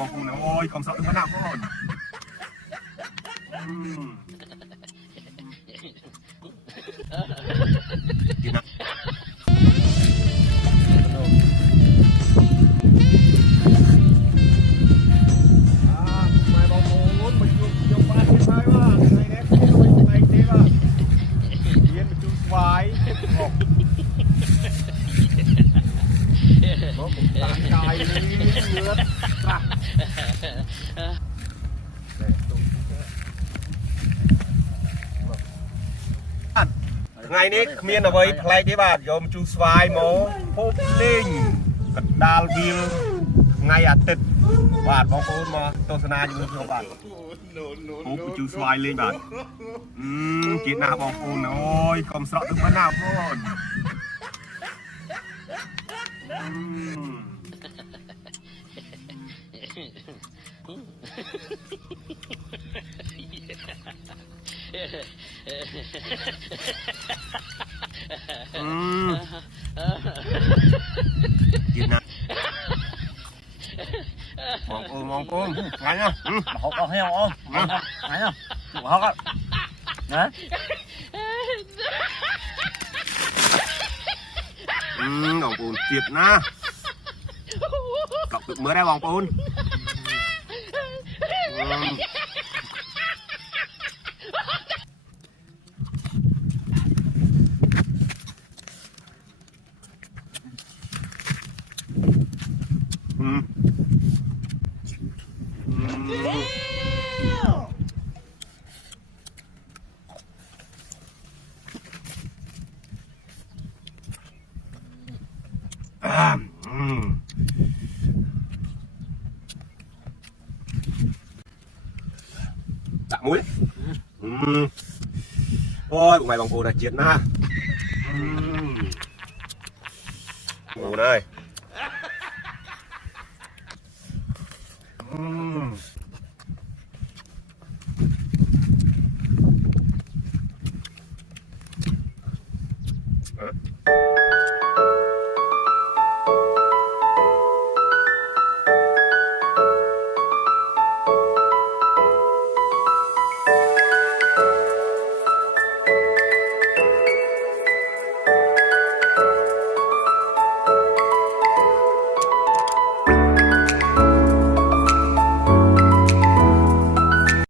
บอกกูนะโอ้ยคำสั่งขนาดก่อนกินนะไม่บอกกูมันยกมาใช่ไหมว่าไงเนี่ยไงเจ๊ว่าเรียนมันจุสวายบอกตาใจเลือดไงนี่เมียนเอาไว้ใครที่บ้านยมจูสวายโมพบลิงกระดาลวิวไงอาทิตย์บาทบางคนมาโฆษณาอยู่ในบาทพบจูสวายลิงบาทกินน้ำบางคนโอ้ยคำสระตึ้งมาหน้าพ่นกินนะมองกูไงเนี่ยhọ có heo không thấy không họ có đấy บองปูนเจ็บนะกลับเมื่อได้บองปูนTạ muối. Ôi, mày bằng củ là chết na. Củ đây. Hả?